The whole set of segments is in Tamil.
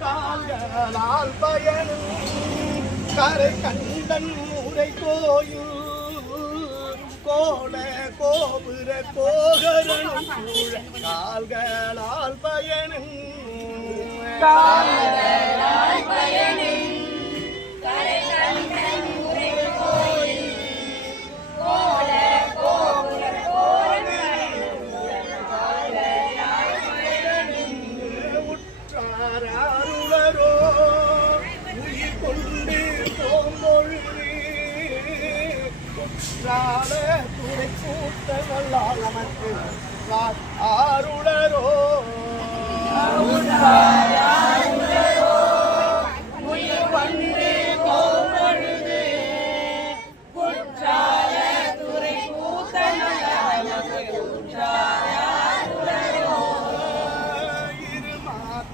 கால்களால் பயணம் கரை கண்டன் முறை கோயில் கோல கோபுர கோகரணம் கால்களால் பயணம் துறை கூட்ட நல்லால் நமக்கு ஆருளரோ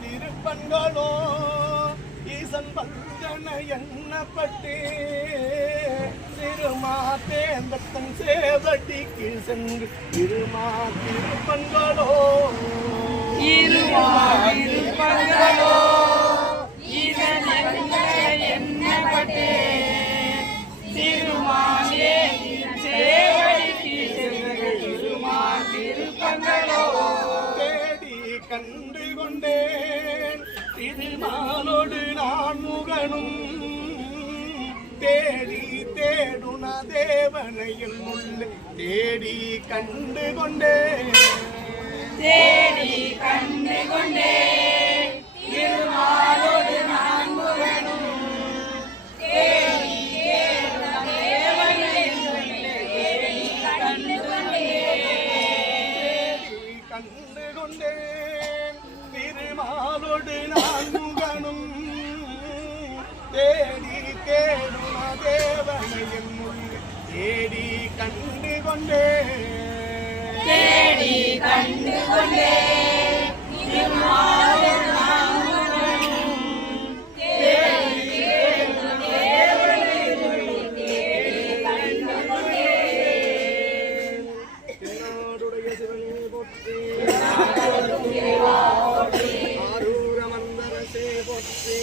திருப்பண்களோ ஈசன் பந்தன எண்ணப்பட்டே திருமாத்தேந்தத்தன் சேவடிக்கு சென்று திருமா திருப்பண்களோ எண்ணப்பட்டே திருமாலே சேவடிக்கு சென்று திருமா திருப்பண்களோ தேடி கண்டு கொண்டேன் திருமாலோடு நான் முகனும் தேடி தேடுன தேவனையில் உள்ள தேடி கண்டு கொண்டே திருமாலோடு நான் முகனும் தேடி தேடுன தேவனையில் உள்ள தேடி கண்டு கொண்டேன் திருமாலோடு நான் முகனும் தேடி தேடுன தேவனையின் முள்ள தேடி கண்டு கொண்டே திருமாலோடு நான் முகனும் தேடி தேடுன தேவனையில் உள்ள தேடி கண்டு என்னுடைய சிவனே போற்றி ஆரூர மந்தரசே போற்றி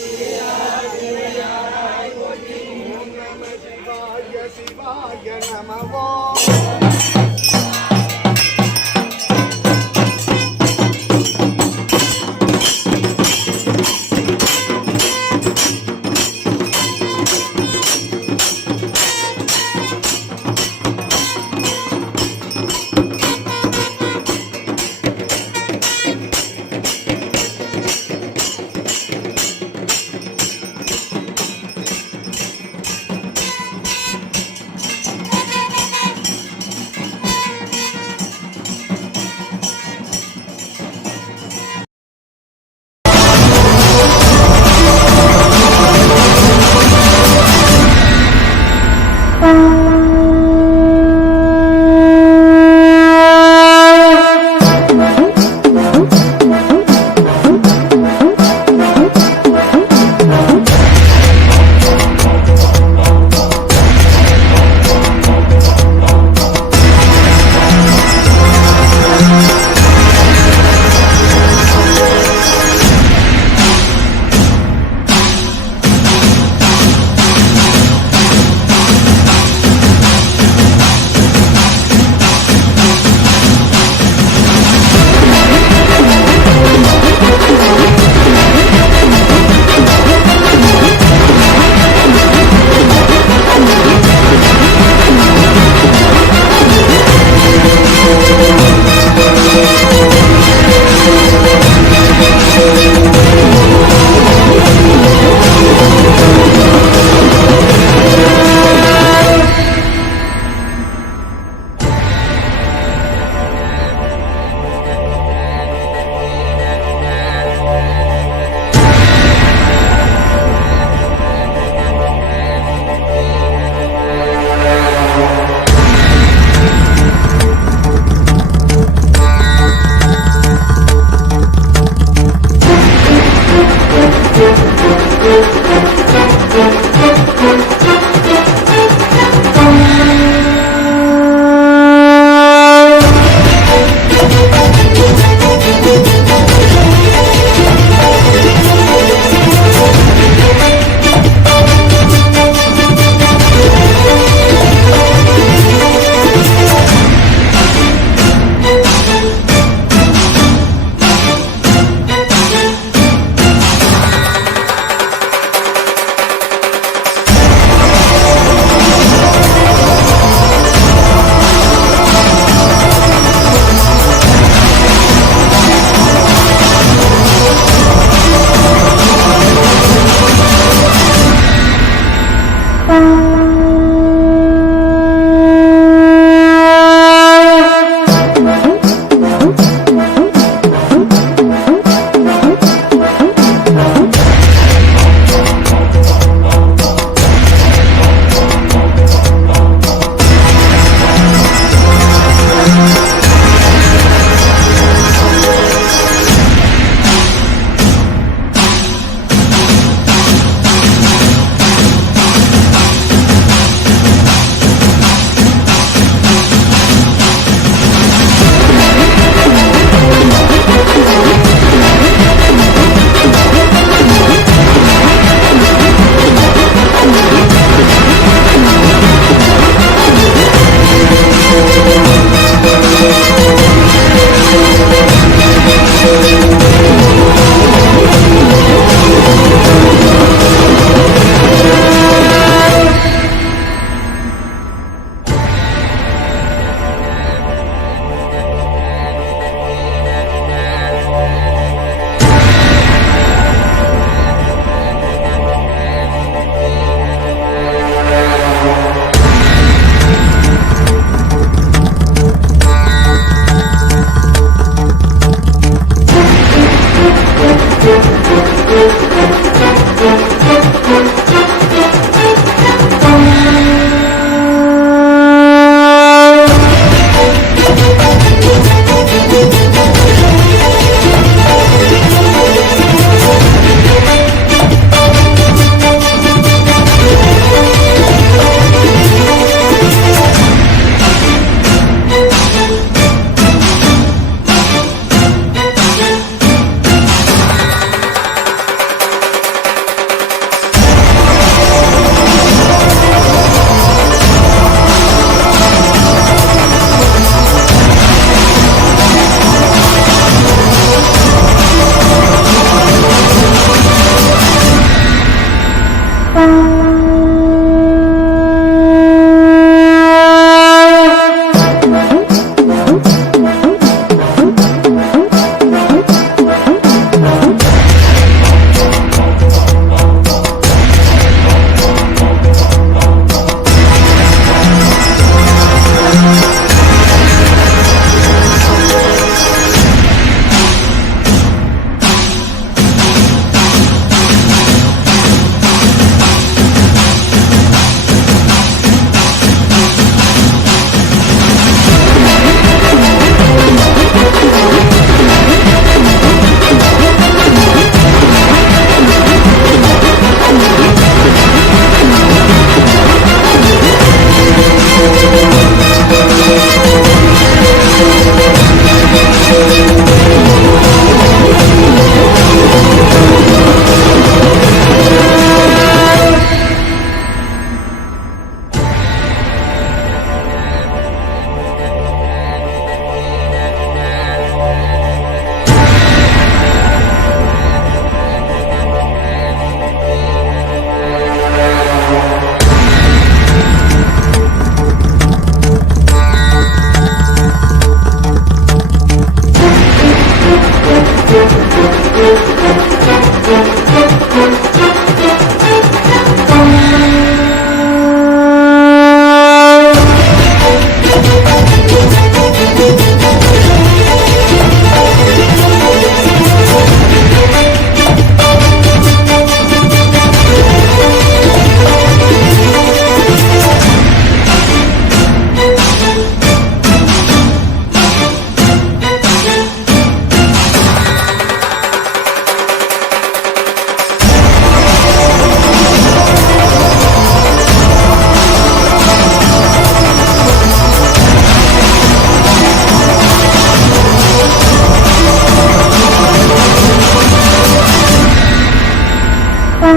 ஓம் நம சிவாய சிவாய நமவோ ஓம்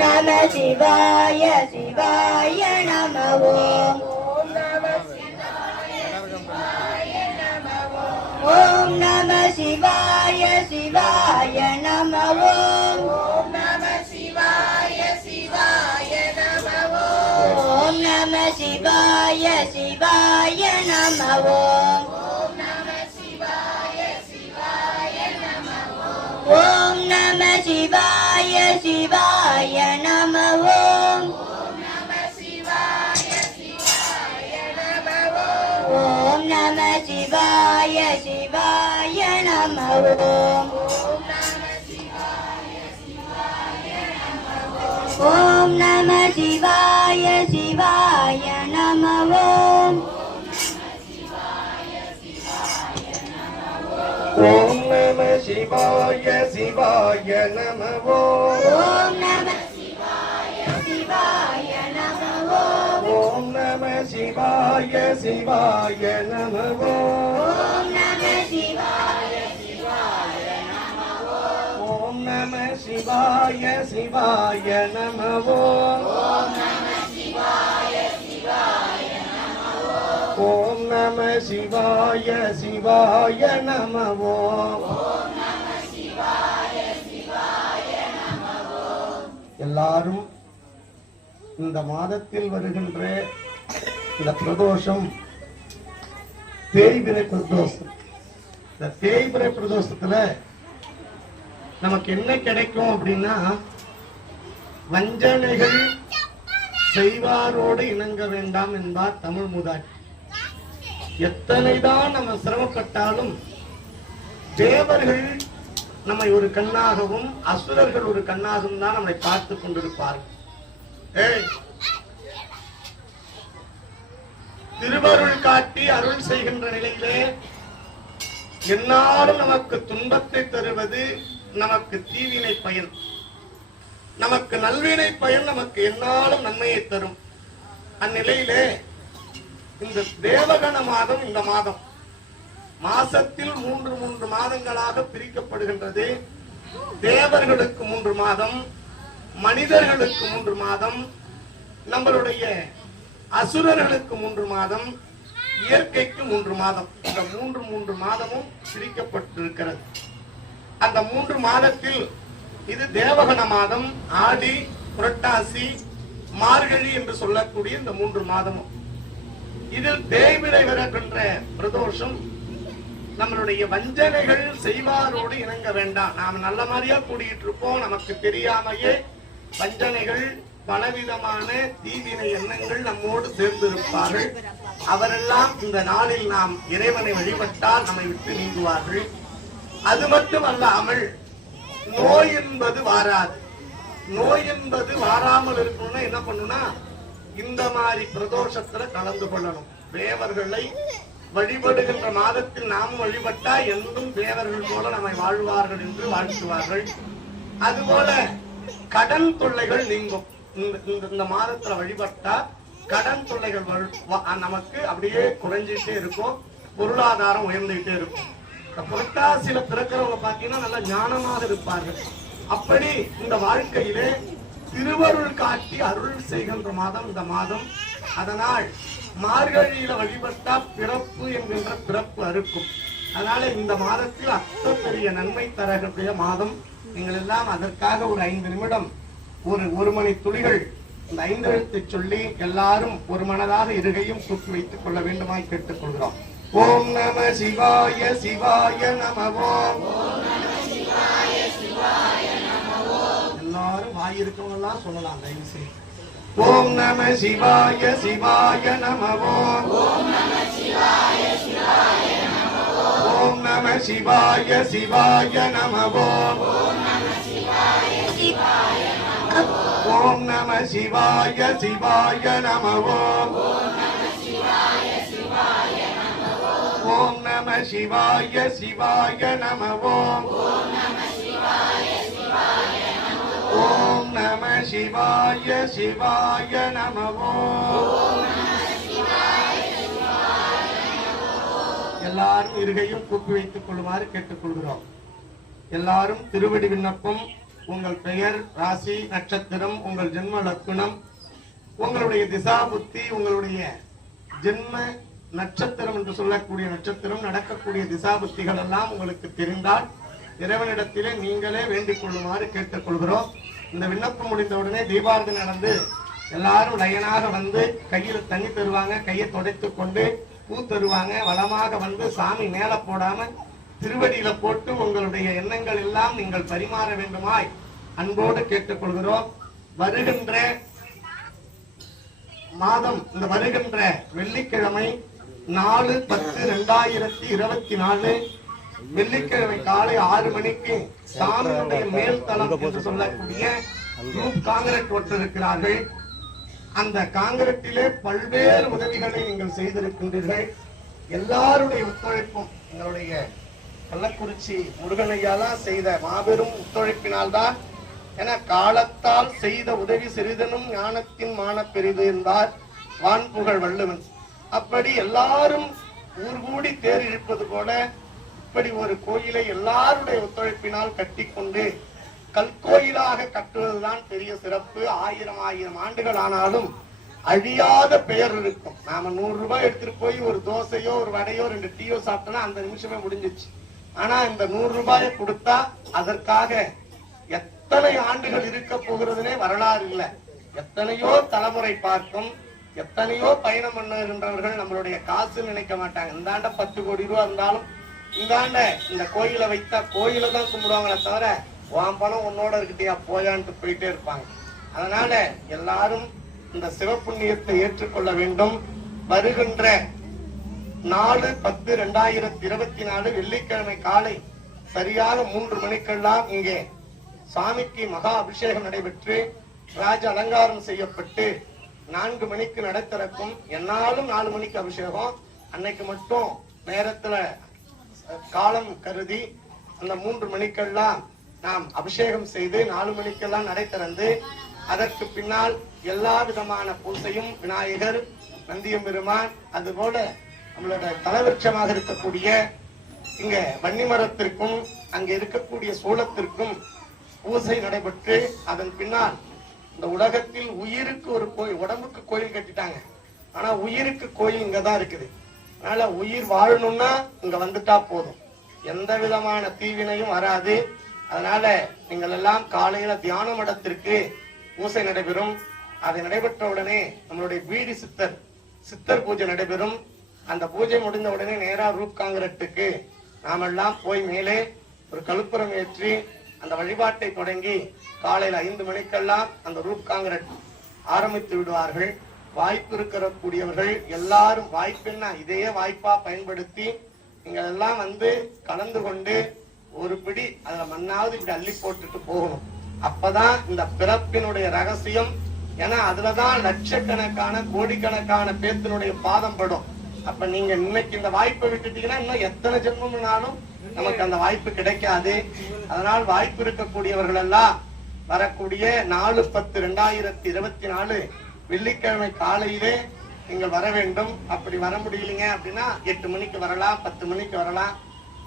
நம சிவாய சிவாய நம ஓம் ஓம் நம சிவாய சிவாய நம ஓம் ஓம் நம சிவாய சிவாய நம ஓம் நம சிவாய சிவாய நம ஓம் ஓம் நம சிவாய சிவாய நம ஓம் ஓம் நம சிவாய சிவாய நம ஓம் ஓம் நம சிவாய சிவாய நம ஓம் ஓம் நம சிவாய சிவாய நம ஓம் நம சிவாய சிவாய நம ஓம் நம சிவாய சிவாய நம ஓம் நம சிவாய சிவாய நம ஓம் நம சிவாய சிவாய நம ஓம் நம சிவாய சிவாய நம ஓம் நம சிவாய சிவாய நம ஓம் நம சிவாய சிவாய நம எல்லாரும் இந்த மாதத்தில் வருகின்ற இந்த பிரதோஷம் தேய்பிறை பிரதோஷம். இந்த தேய்பிறை பிரதோஷத்துல நமக்கு என்ன கிடைக்கும் அப்படின்னா, வஞ்சனைகள் செய்வாரோடு இணங்க வேண்டாம் என்பார் தமிழ் மூதாட்டி. எத்தனைதான் நம்ம சிரமப்பட்டாலும் தேவர்கள் நம்மை ஒரு கண்ணாகவும் அசுரர்கள் ஒரு கண்ணாகவும் தான் நம்மை பார்த்து கொண்டிருப்பார்கள். திருவருள் காட்டி அருள் செய்கின்ற நிலையிலே என்னாலும் நமக்கு துன்பத்தை தருவது நமக்கு தீவினை பயன், நமக்கு நல்வினை பயன் நமக்கு என்னாலும் நன்மையை தரும். அந்நிலையிலே இந்த தேவகண மாதம், இந்த மாதம் மாசத்தில் 3 மாதங்களாக பிரிக்கப்படுகின்றது. தேவர்களுக்கு 3 மாதம், மனிதர்களுக்கு 3 மாதம், நம்மளுடைய அசுரர்களுக்கு 3 மாதம், இயற்கைக்கு 3 மாதம். இந்த 3 மாதமும் பிரிக்கப்பட்டிருக்கிறது. அந்த 3 மாதத்தில் இது தேவகண மாதம், ஆடி, புரட்டாசி, மார்கழி என்று சொல்லக்கூடிய இந்த 3 மாதமும். இதில் தேய்பிறை வருகின்ற பிரதோஷம் நம்மளுடைய வஞ்சனைகள் செய்வாரோடு இணங்க வேண்டாம். நாம் நல்ல மாதிரியா கூடிட்டு இருப்போம், நமக்கு தெரியாமையே வஞ்சனைகள் பலவிதமான தீவினை எண்ணங்கள் நம்மோடு சேர்ந்திருப்பார்கள். அவரெல்லாம் இந்த நாளில் நாம் இறைவனை வழிபட்டால் நம்மை விட்டு நீங்குவார்கள். அது மட்டுமல்லாமல் நோய் என்பது வாராது. நோய் என்பது வாராமல் இருக்கணும்னா என்ன பண்ணணும்னா, இந்த மாதிரி பிரதோஷத்துல கலந்து கொள்ளணும். தேவர்களை வழிபடுகின்ற மாதத்தில் நாமும் வழிபட்டா என்றும் தேவர்கள் போல நம்மை வாழ்வார்கள் என்று வாழ்த்துவார்கள். அதுபோல கடன் தொல்லைகள் நீங்கும். இந்த மாதத்துல வழிபட்டா கடன் தொல்லைகள் நமக்கு அப்படியே குறைஞ்சிட்டே இருக்கும், பொருளாதாரம் உயர்ந்துகிட்டே இருக்கும். புரட்டாசியில பிறக்கிறவங்க பாத்தீங்கன்னா நல்ல ஞானமாக இருப்பார்கள். அப்படி இந்த வாழ்க்கையிலே திருவருள் காட்டி அருள் செய்கின்ற மாதம் இந்த மாதம். அதனால் மார்கழியில வழிபட்டா பிறப்பு என்கின்ற பிறப்பு அறுக்கும். அதனால இந்த மாதத்தில் அத்தகைய நன்மை தரக்கூடிய மாதம். நீங்கள் எல்லாம் அதற்காக ஒரு 5 நிமிடம் ஒரு மணி துளிகள் இந்த 5 எழுத்தை சொல்லி எல்லாரும் ஒரு மனதாக இருகையும் தூக்கி வைத்துக் கொள்ள வேண்டுமாய் கேட்டுக் கொள்கிறோம். ஓம் நம சிவாய சிவாய நம. எல்லாரும் வாயிருக்கவங்க எல்லாம் சொல்லலாம் தயவு செய்து. ஓம் நம சிவாய சிவாய நம. ஓம் நம சிவாய சிவாய நம. ஓம் நம சிவாய சிவாய நம. ஓம் நம சிவாய சிவாய நம. ஓம் நம சிவாய சிவாய நம. ஓம் நம சிவாய சிவாய நம. ஓம் நம சிவாய சிவாய நம. ஓம் நம சிவாய சிவாய நம. ஓம் நம சிவாய சிவாய நம. எல்லாரும் இருகையும் கூப்பி வைத்துக் கொள்ளுமாறு கேட்டுக்கொள்கிறோம். எல்லாரும் திருவடி விண்ணப்பம், உங்கள் பெயர், ராசி, நட்சத்திரம், உங்கள் ஜென்ம லக்னம், உங்களுடைய திசா புத்தி, உங்களுடைய ஜென்ம நட்சத்திரம் என்று சொல்லக்கூடிய நட்சத்திரம், நடக்கக்கூடிய திசா புத்திகள் எல்லாம் உங்களுக்கு தெரிந்தால் இறைவனிடத்திலே நீங்களே வேண்டிக் கொள்ளுமாறு கேட்டுக்கொள்கிறோம். இந்த விண்ணப்பம் முடிந்தவுடனே தீபாரதி நடந்து எல்லாரும் லைனாக வந்து கையில தண்ணி தருவாங்க, கையை துடைத்துக் கொண்டு பூ தருவாங்க. வளமாக வந்து சாமி மேல போடாம திருவடியில போட்டு உங்களுடைய எண்ணங்கள் எல்லாம் நீங்கள் பரிமாற வேண்டுமாய் அன்போடு கேட்டுக்கொள்கிறோம். வருகின்ற மாதம், இந்த வருகின்ற வெள்ளிக்கிழமை 4/10/2024 வெள்ளிக்கிழமை காலை 6 மணிக்கு சாமியுடைய மேல் தளம் என்று சொல்லக்கூடிய ரூப் காங்கிரட் ஒட்டிருக்கிறார்கள். அந்த காங்கிரட்டிலே பல்வேறு உதவிகளை நீங்கள் செய்திருக்கின்றீர்கள். எல்லாருடைய ஒத்துழைப்பும் எங்களுடைய கள்ளக்குறிச்சி முருகனையாலா செய்த மாபெரும் ஒத்துழைப்பினால்தான். என காலத்தால் செய்த உதவி சிறிதனும் ஞானத்தின் மான பெரிது என்றார் வான்புகழ் வள்ளுவன். அப்படி எல்லாரும் ஊர் கூடி தேர் இழுப்பது போல இப்படி ஒரு கோயிலை எல்லாருடைய ஒத்துழைப்பினால் கட்டிக்கொண்டு கல்கோயிலாக கட்டுவதுதான் பெரிய சிறப்பு. 1000 ஆண்டுகள் ஆனாலும் அழியாத பெயர் இருக்கும். நாம 100 ரூபாய் எடுத்துட்டு போய் ஒரு தோசையோ ஒரு வடையோ 2 டீயோ சாப்பிட்டோம்னா அந்த நிமிஷமே முடிஞ்சிச்சு. ஆனா இந்த 100 ரூபாயை கொடுத்தா அதற்காக எத்தனை ஆண்டுகள் இருக்க போகிறதுனே வரலாறு இல்லை. எத்தனையோ தலைமுறை பார்க்கும், எத்தனையோ பயணம் பண்ணுகின்றவர்கள் நம்மளுடைய காசு நினைக்க மாட்டாங்க. இந்தாண்ட 10 கோடி ரூபாய் இருந்தாலும் இந்தாண்ட இந்த கோயிலை வைத்தா கோயிலை தான் கும்பிடுவாங்களே தவிர உன் பணம் உன்னோட இருக்கட்டியா போயான்ட்டு போயிட்டே இருப்பாங்க. அதனால எல்லாரும் இந்த சிவப்புண்ணியத்தை ஏற்றுக்கொள்ள வேண்டும். வருகின்ற 4/10/2024 வெள்ளிக்கிழமை காலை சரியாக 3 மணிக்கெல்லாம் இங்கே சாமிக்கு மகா அபிஷேகம் நடைபெற்று ராஜ அலங்காரம் செய்யப்பட்டு 4 மணிக்கு நடை திறக்கும். என்னாலும் 4 மணிக்கு அபிஷேகம். அன்னைக்கு மட்டும் நேரத்துல காலம் கருதி அந்த 3 மணிக்கெல்லாம் நாம் அபிஷேகம் செய்து 4 மணிக்கெல்லாம் நடை திறந்து அதற்கு பின்னால் எல்லா விதமான பூசையும் விநாயகர், நந்தியம்பெருமான், அதுபோல நம்மளோட தலைவிருட்சமாக இருக்கக்கூடிய இங்க வன்னிமரத்திற்கும் அங்க இருக்கக்கூடிய சூளத்திற்கும் பூசை நடைபெற்று அதன் பின்னால் இந்த உலகத்தில் உயிருக்கு ஒரு கோயில், உடம்புக்கு கோயில் கட்டிட்டாங்க, ஆனா உயிருக்கு கோயில் இங்கதான் இருக்குது. அதனால உயிர் வாழணும்னா இங்க வந்துட்டா போதும், எந்த விதமான தீவினையும் வராது. அதனால நீங்கள் எல்லாம் காலையில தியான மடத்திற்கு பூசை நடைபெறும். அது நடைபெற்ற உடனே நம்மளுடைய பீடி சித்தர் பூஜை நடைபெறும். அந்த பூஜை முடிந்த உடனே நேரா ரூப் காங்கிரட்டுக்கு நாமெல்லாம் போய் மேலே ஒரு கழுப்புறம் ஏற்றி அந்த வழிபாட்டை தொடங்கி காலையில 5 மணிக்கெல்லாம் அந்த ரூப் காங்கிரட் ஆரம்பித்து விடுவார்கள். வாய்ப்பு இருக்கக்கூடியவர்கள் எல்லாரும் வாய்ப்புன்னா இதே வாய்ப்பா பயன்படுத்தி நீங்கள் எல்லாம் வந்து கலந்து கொண்டு ஒரு பிடி அதுல மண்ணாவது இப்படி அள்ளி போட்டுட்டு போகணும். அப்பதான் இந்த பிறப்பினுடைய ரகசியம். ஏன்னா அதுலதான் லட்சக்கணக்கான கோடிக்கணக்கான பேத்தினுடைய பாதம் படும். அப்ப நீங்க இன்னைக்கு இந்த வாய்ப்பை விட்டுட்டீங்கன்னா இன்னும் எத்தனை ஜென்மம்னாலும் நமக்கு அந்த வாய்ப்பு கிடைக்காது. அதனால் வாய்ப்பு இருக்கக்கூடியவர்கள் எல்லாம் வரக்கூடிய 4/10/2024 வெள்ளிக்கிழமை காலையிலே நீங்கள் வர வேண்டும். அப்படி வர முடியலைங்க அப்படின்னா 8 மணிக்கு வரலாம், 10 மணிக்கு வரலாம்.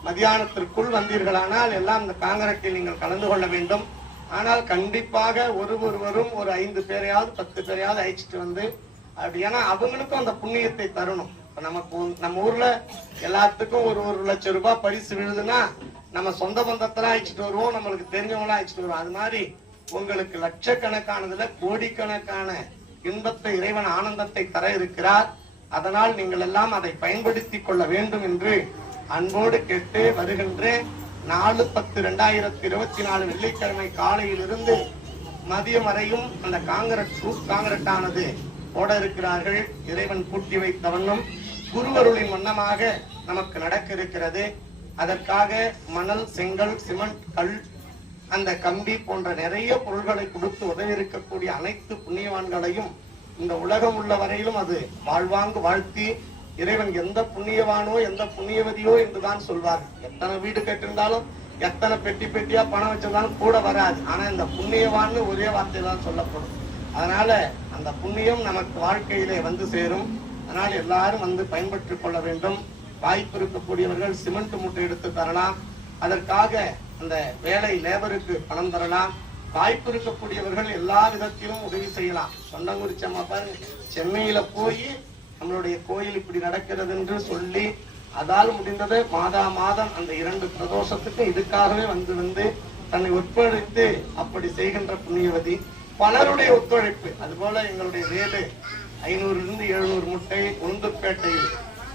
மதியானத்திற்குள் வந்தீர்களானால் எல்லாம் இந்த காங்கிரட்டில் நீங்கள் கலந்து கொள்ள வேண்டும். ஆனால் கண்டிப்பாக ஒருவரும் ஒரு 5 பேரையாவது 10 பேரையாவது அழைச்சிட்டு வந்து அப்படி, ஏன்னா அவங்களுக்கும் அந்த புண்ணியத்தை தரணும். நமக்கு நம்ம ஊர்ல எல்லாத்துக்கும் ஒரு லட்சம் ரூபாய் பரிசு விழுதுன்னா நம்ம சொந்த பந்தத்தெல்லாம் அழைச்சிட்டு வருவோம், நம்மளுக்கு தெரிஞ்சவங்களாம் அழைச்சிட்டு வருவோம். அது மாதிரி உங்களுக்கு லட்சக்கணக்கானதுல கோடிக்கணக்கான இன்பத்தை, இறைவன் ஆனந்தத்தை தர இருக்கிறார். அதனால் நீங்கள் எல்லாம் அதை பயன்படுத்திக் கொள்ள வேண்டும் என்று அன்போடு கேட்டு வருகின்ற 4/10/2024 வெள்ளிக்கிழமை காலையிலிருந்து மதியம் வரையும் அந்த காங்கிரட் ஆனது போட இருக்கிறார்கள். இறைவன் கூட்டி வைத்த வண்ணம் குருவருளின் வண்ணமாக நமக்கு நடக்க இருக்கிறது. அதற்காக மணல், செங்கல், சிமெண்ட், கல், அந்த கம்பி போன்ற நிறைய பொருள்களை கொடுத்து உதவி இருக்கக்கூடிய அனைத்து புண்ணியவான்களையும் இந்த உலகம் உள்ள வரையிலும் அது வாழ்வாங்கு வாழ்த்தி, இறைவன் எந்த புண்ணியவானோ எந்த புண்ணியவதியோ என்றுதான் சொல்வார். எத்தனை வீடு கட்டிருந்தாலும் எத்தனை பெட்டியா பணம் வச்சிருந்தாலும் கூட வராது. ஆனா இந்த புண்ணியவான்னு ஒரே வார்த்தை தான் சொல்லப்படும். அதனால அந்த புண்ணியம் நமக்கு வாழ்க்கையிலே வந்து சேரும். அதனால் எல்லாரும் வந்து பயன்பெற்றுக் கொள்ள வேண்டும். வாய்ப்பு இருக்கக்கூடியவர்கள் சிமெண்ட் மூட்டை எடுத்து தரலாம். அதற்காக அந்த வேலை லேபருக்கு பணம் தரலாம். வாய்ப்பு இருக்கக்கூடியவர்கள் எல்லா விதத்திலும் உதவி செய்யலாம். சொந்தங்குறிச்சி அம்மா பாருங்க, சென்னையில போய் நம்மளுடைய கோயில் இப்படி நடக்கிறது என்று சொல்லி அதால் முடிந்தது மாதம் அந்த 2 பிரதோஷத்துக்கு இதுக்காகவே வந்து தன்னை உட்படுத்தி அப்படி செய்கின்ற புண்ணியவதி. பலருடைய ஒத்துழைப்பு. அதுபோல எங்களுடைய வேலு 500 - 700 மூட்டை, உளுந்துப்பேட்டையில்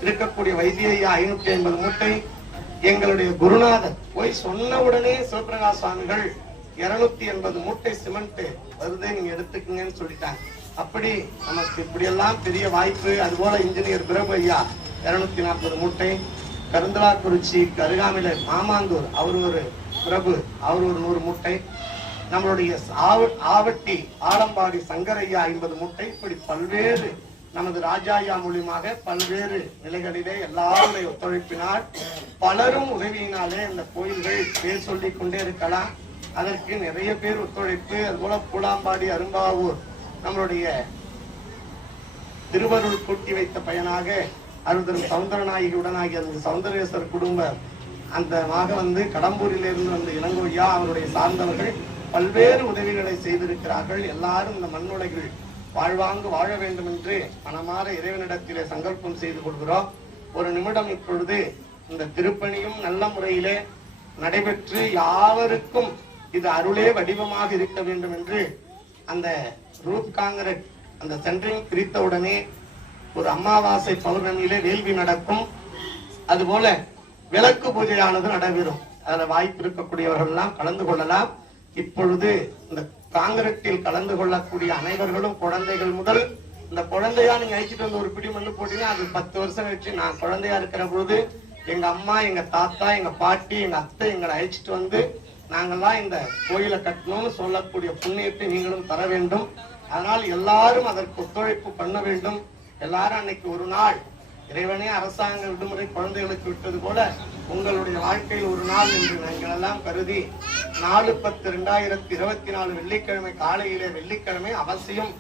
இருக்கக்கூடிய வைத்தியா 550 மூட்டை, எங்களுடைய குருநாதர் போய் சொன்ன உடனே சிவபிரகாஷ் சுவாமிகள் 280 மூட்டை சிமெண்ட் வருது, நீங்க எடுத்துக்கங்கன்னு சொல்லிட்டாங்க. அப்படி நமக்கு இப்படி எல்லாம் பெரிய வாய்ப்பு. அதுபோல இன்ஜினியர் பிரபு ஐயா 240 மூட்டை, கருந்தலாக்குறிச்சி அருகாமையில மாமாந்தூர் அவர் ஒரு பிரபு, அவர் ஒரு 100 மூட்டை, நம்மளுடைய ஆவட்டி ஆலம்பாடி சங்கரையா 50 மூட்டை. இப்படி பல்வேறு நமது ராஜாயா மூலியமாக பல்வேறு நிலைகளிலே எல்லாருடைய ஒத்துழைப்பினால் பலரும் உதவியினாலே இந்த கோயில்கள் பேர் சொல்லிக் கொண்டே இருக்கலாம். அதற்கு நிறைய பேர் ஒத்துழைப்பு. அதுபோல பூலாம்பாடி, அரும்பாவூர் நம்மளுடைய திருவருள் கூட்டி வைத்த பயனாக அருள்தரும் சௌந்தரநாயகி உடனாகிய அந்த சௌந்தரேஸ்வர் குடும்பம் அந்த வந்து கடம்பூரிலிருந்து வந்த இளங்கோய்யா அவருடைய சார்ந்தவர்கள் பல்வேறு உதவிகளை செய்திருக்கிறார்கள். எல்லாரும் இந்த மண்ணுலகில் வாழ்வாங்கு வாழ வேண்டும் என்று மனமாற இறைவனிடத்திலே சங்கல்பம் செய்து கொள்கிறோம். ஒரு நிமிடம் இப்பொழுது இந்த திருப்பணியும் நல்ல முறையிலே நடைபெற்று யாவருக்கும் இது அருளே வடிவமாக இருக்க வேண்டும் என்று அந்த ரூத் காங்கிரட் அந்த சென்ட்ரிங் பிரித்தவுடனே ஒரு அமாவாசை பௌர்ணமியிலே வேள்வி நடக்கும். அதுபோல விளக்கு பூஜையானது நடைபெறும். அதுல வாய்ப்பு இருக்கக்கூடியவர்கள் எல்லாம் கலந்து கொள்ளலாம். இப்பொழுது இந்த காங்கிரட்டில் கலந்து கொள்ளக்கூடிய அனைவர்களும் குழந்தைகள் முதல், இந்த குழந்தையா நீங்க அழைச்சிட்டு வந்து ஒரு பிடி மண்ணு போட்டீங்கன்னா அது 10 வருஷம் கழிச்சு, நான் குழந்தையா இருக்கிற பொழுது எங்க அம்மா, எங்க தாத்தா, எங்க பாட்டி, எங்க அத்தை எங்களை அழைச்சிட்டு வந்து நாங்கெல்லாம் இந்த கோயிலை கட்டணும்னு சொல்லக்கூடிய புண்ணியத்தை நீங்களும் தர வேண்டும். அதனால் எல்லாரும் அதற்கு ஒத்துழைப்பு பண்ண வேண்டும். எல்லாரும் அன்னைக்கு ஒரு நாள் இறைவனே அரசாங்க விடுமுறை குழந்தைகளுக்கு விட்டது போல உங்களுடைய வாழ்க்கையில் ஒரு நாள் என்று நாங்கள் எல்லாம் கருதி 4/10/2024 வெள்ளிக்கிழமை காலையிலே, வெள்ளிக்கிழமை அவசியம்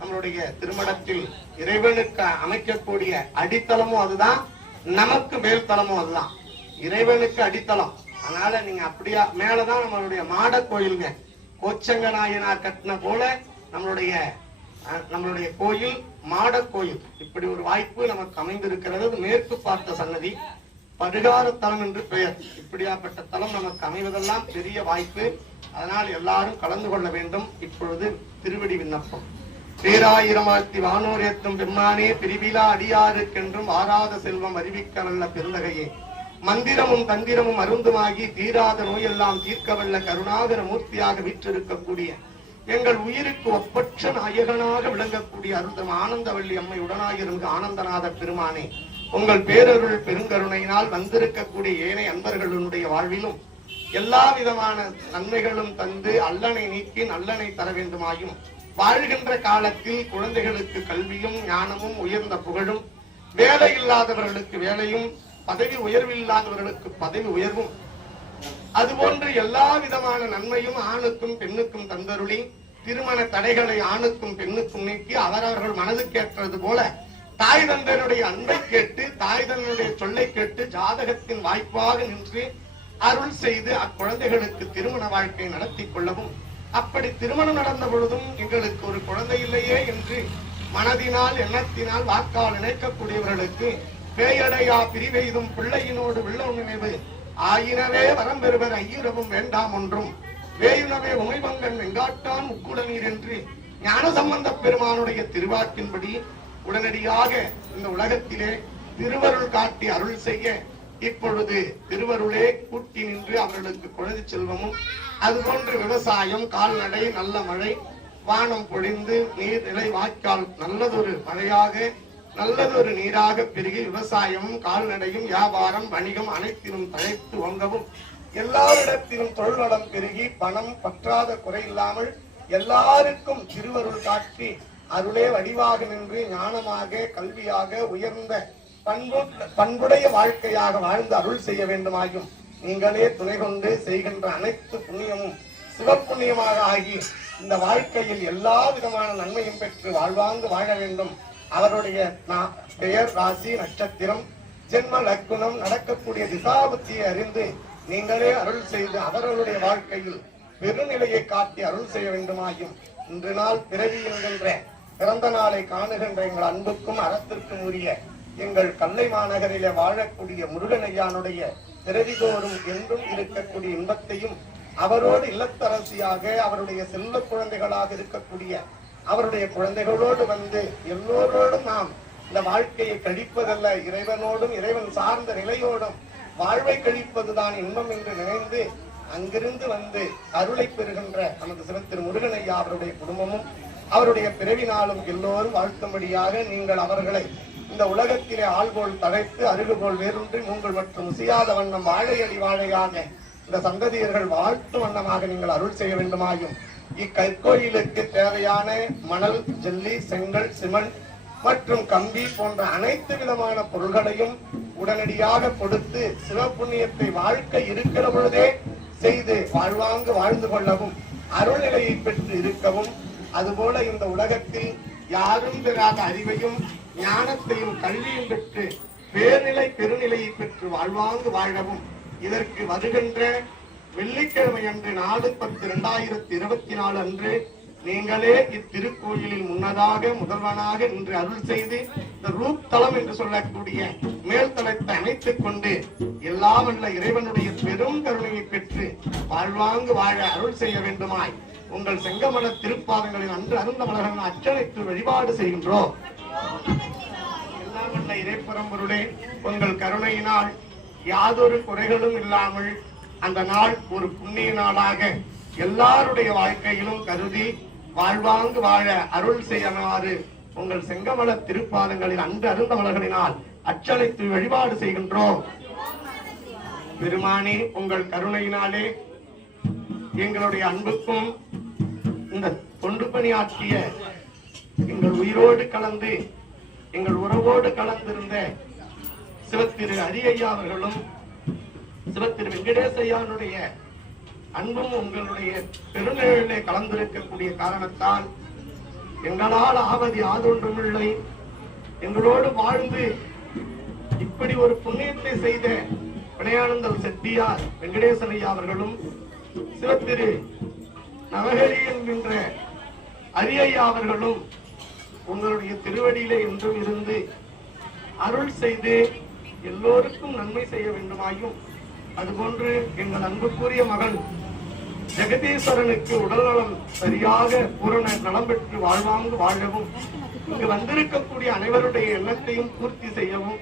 நம்மளுடைய திருமணத்தில் இறைவனுக்கு அமைக்கக்கூடிய அடித்தளமும் அதுதான், நமக்கு மேல்தளமும் அதுதான். இறைவனுக்கு அடித்தளம். அதனால நீங்க அப்படியா மேலதான் நம்மளுடைய மாட கோயிலுங்க. கோச்சங்க நாயனார் கட்டின போல நம்மளுடைய கோயில் மாட கோயில். இப்படி ஒரு வாய்ப்பு நமக்கு அமைந்திருக்கிறது. மேற்கு பார்த்த சன்னதி, பரிகார தலம் என்று பெயர். இப்படியாப்பட்ட தலம் நமக்கு அமைவதெல்லாம் பெரிய வாய்ப்பு. அதனால் எல்லாரும் கலந்து கொள்ள வேண்டும். இப்பொழுது திருவடி விண்ணப்பம். பேராயிரமாழ்த்தி வானோர் ஏத்தும் பெம்மானே, பிரிவிலா அடியாருக்கென்றும் ஆராத செல்வம் அறிவிக்க வல்ல பெருந்தகையே, மந்திரமும் தந்திரமும் அருந்துமாகி தீராத நோயெல்லாம் தீர்க்கவல்ல கருணாகர மூர்த்தியாக வீற்றிருக்கக்கூடிய எங்கள் உயிருக்கு ஒப்பற்ற நாயகனாக விளங்கக்கூடிய அருந்தம் ஆனந்தவள்ளி அம்மை உடனாயிருந்து ஆனந்தநாத பெருமானே, உங்கள் பேரருள் பெருங்கருணையினால் வந்திருக்கக்கூடிய ஏனைய அன்பர்களுடைய வாழ்விலும் எல்லா விதமான நன்மைகளும் தந்து அல்லனை நீக்கி நல்லனை தர வேண்டுமாயும், வாழ்கின்ற காலத்தில் குழந்தைகளுக்கு கல்வியும் ஞானமும் உயர்ந்த புகழும், வேலை இல்லாதவர்களுக்கு வேலையும், பதவி உயர்வில்லாதவர்களுக்கு பதவி உயர்வும், அதுபோன்று எல்லா விதமான நன்மையும் ஆணுக்கும் பெண்ணுக்கும் தந்தருளி திருமண தடைகளை ஆணுக்கும் பெண்ணுக்கும் நீக்கி அவரவர்கள் மனதுக்கேற்றது போல தாய் தந்தனுடைய அன்பை கேட்டு தாய் தந்தனுடைய சொல்லை கேட்டு ஜாதகத்தின் வாய்ப்பாக நின்று அருள் செய்து அக்குழந்தைகளுக்கு திருமண வாழ்க்கை நடத்தி கொள்ளவும், அப்படி திருமணம் நடந்த பொழுதும் எங்களுக்கு ஒரு குழந்தை இல்லையே என்று மனதினால் எண்ணத்தினால் வாக்கால் நினைக்கக்கூடியவர்களுக்கு பேயடையா பிரிவெய்தும் பிள்ளையினோடு வெள்ளம் நினைவு ஆயினவே வரம் பெறுவர் ஐயுறவும் வேண்டாம் ஒன்றும் வேயுனவே உமைபங்கன் வெங்காட்டான் முக்குட நீர் என்று ஞான சம்பந்த பெருமானுடைய திருவாக்கின்படி உடனடியாக இந்த உலகத்திலே திருவருள் காட்டி அருள் செய்ய இப்பொழுது திருவருளே கூட்டி நின்று அவர்களுக்கு குழந்தை செல்வமும் அதுபோன்று விவசாயம், கால்நடை, நல்ல மழை, வானம் பொழிந்து நீர்நிலை வாய்க்கால் நல்லதொரு மழையாக நல்லதொரு நீராக பெருகி விவசாயமும் கால்நடையும் வியாபாரம் வணிகம் அனைத்திலும் தழைத்து ஓங்கவும் எல்லாரிடத்திலும் தொழில் வளம் பெருகி பணம் பற்றாத குறையில்லாமல் எல்லாருக்கும் திருவருள் காட்டி அருளே வடிவாக நின்று ஞானமாக கல்வியாக உயர்ந்த பண்புடைய வாழ்க்கையாக வாழ்ந்து அருள் செய்ய வேண்டுமாயும் நீங்களே துணை கொண்டு செய்கின்ற அனைத்து புண்ணியமும் சிவப்புண்ணியமாக ஆகி இந்த வாழ்க்கையில் எல்லா விதமான நன்மையும் பெற்று வாழ்வாங்கு வாழ வேண்டும். அவருடைய பெயர், ராசி, நட்சத்திரம், ஜென்ம லக்குணம், நடக்கக்கூடிய திசாபுத்தியை அறிந்து நீங்களே அருள் செய்து அவர்களுடைய வாழ்க்கையில் பெருநிலையை காட்டி அருள் செய்ய வேண்டுமாயும் இன்று நாள் பிறவி என்கின்ற பிறந்த நாளை காணுகின்ற எங்கள் அன்புக்கும் அறத்திற்கும் உரிய எங்கள் கல்லை மாநகரிலே வாழக்கூடிய முருகனையானுடைய பிறவிதோறும் என்றும் இருக்கக்கூடிய இன்பத்தையும் அவரோடு இல்லத்தரசியாக அவருடைய செல்ல குழந்தைகளாக இருக்கக்கூடிய அவருடைய குழந்தைகளோடு வந்து எல்லோரோடும் நாம் இந்த வாழ்க்கையை கழிப்பதல்ல, இறைவனோடும் இறைவன் சார்ந்த நிலையோடும் வாழ்வை கழிப்பதுதான் இன்பம் என்று நினைந்து அங்கிருந்து வந்து அருளை பெறுகின்ற நமது சிவத்திரு முருகனையா அவருடைய குடும்பமும் அவருடைய பிறவி நாளும் எல்லோரும் வாழ்த்தும்படியாக நீங்கள் அவர்களை இந்த உலகத்திலே ஆள்போல் தழைத்து அருகுபோல் வேறொன்றி மூங்கள் மற்றும் உசியாத வண்ணம் வாழையடி வாழையாக இந்த சந்ததியர்கள் வாழ்த்து வண்ணமாக நீங்கள் அருள் செய்ய வேண்டுமாயும் இக்கற்கோயிலுக்கு தேவையான மணல், ஜல்லி, செங்கல், சிமெண்ட் மற்றும் கம்பி போன்ற அனைத்து விதமான பொருள்களையும் உடனடியாக கொடுத்து சிவபுண்ணியத்தை வாழ்க்கை இருக்கிற பொழுதே செய்து வாழ்வாங்கு வாழ்ந்து கொள்ளவும் அருள்நிலையை பெற்று இருக்கவும், அதுபோல இந்த உலகத்தில் யாரும் பெறாத அறிவையும் ஞானத்தையும் கல்வியும் பெற்று பேர்நிலை பெருநிலையை பெற்று வாழ்வாங்கு வாழவும் இதற்கு வருகின்ற வெள்ளிக்கிழமை அன்று 4/10/2024 அன்று நீங்களே இத்திருக்கோயிலில் முன்னதாக முதல்வனாக இன்று அருள் செய்து இந்த ரூப் தளம் என்று சொல்லக்கூடிய மேல்தளத்தை அமைத்துக் கொண்டு எல்லாம் வல்ல இறைவனுடைய பெரும் கருணையை பெற்று வாழ்வாங்கு வாழ அருள் செய்ய வேண்டுமாய் உங்கள் செங்கமல திருப்பாதங்களில் அன்று அருந்த மலர்கள் அர்ச்சனைக்கு வழிபாடு செய்கின்றோம். எல்லாம் வல்ல இறைப்பரம்பொருளே, உங்கள் கருணையினால் யாதொரு குறைகளும் இல்லாமல் அந்த நாள் ஒரு புண்ணிய நாளாக எல்லாருடைய வாழ்க்கையிலும் கருதி வாழ்வாங்கு வாழ அருள் செய்யமாறு உங்கள் செங்கமல திருப்பாதங்களில் அன்று அருந்த மலர்களினால் அர்ச்சனைத்து வழிபாடு செய்கின்றோம். பெருமானே, உங்கள் கருணையினாலே எங்களுடைய அன்புக்கும் இந்த தொண்டு பணியாற்றிய எங்கள் உயிரோடு கலந்து எங்கள் உறவோடு கலந்திருந்த சிவத்திரு அரியையா அவர்களும் சிவத்திரு வெங்கடேசையானுடைய அன்பும் உங்களுடைய பெருநிலையிலே கலந்திருக்கக்கூடிய காரணத்தால் எங்களால் ஆவது யாதொன்றுமில்லை, எங்களோடு வாழ்ந்து இப்படி ஒரு புண்ணியத்தை செய்த வினயானந்தல் செட்டியார் வெங்கடேசனையா அவர்களும் சிவத்திரு நவகரி என்கின்ற அரியையா அவர்களும் உங்களுடைய திருவடியிலே என்றும் இருந்து அருள் செய்து எல்லோருக்கும் நன்மை செய்ய வேண்டுமாயும், அதுபோன்று எங்கள் அன்புக்குரிய மகன் ஜெகதீஸ்வரனுக்கு உடல்நலம் சரியாக பூரண நலம் பெற்று வாழ்வாங்கு வாழவும் இங்கு வந்திருக்கக்கூடிய அனைவருடைய எண்ணத்தையும் பூர்த்தி செய்யவும்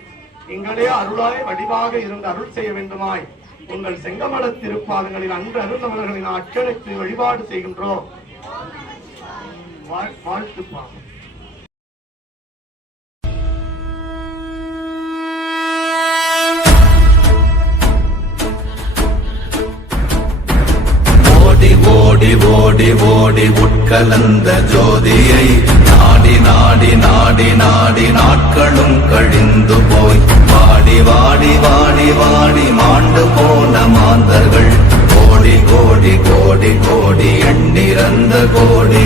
எங்களே அருளாய் வடிவாக இருந்து அருள் செய்ய வேண்டுமாய் உங்கள் செங்கமல திருப்பாதங்களில் அன்று அருந்தவர்களின் அர்ச்சனைக்கு வழிபாடு செய்கின்றோம். வாழ்த்துப்பா. ஓடி ஓடி ஓடி உட்கலந்த ஜோதியை நாடி நாடி நாடி நாடி நாட்களும் கழிந்து போய் வாடி வாடி வாடி வாடி மாண்டு போன மாந்தர்கள் கோடி கோடி எண்ணிறந்த கோடி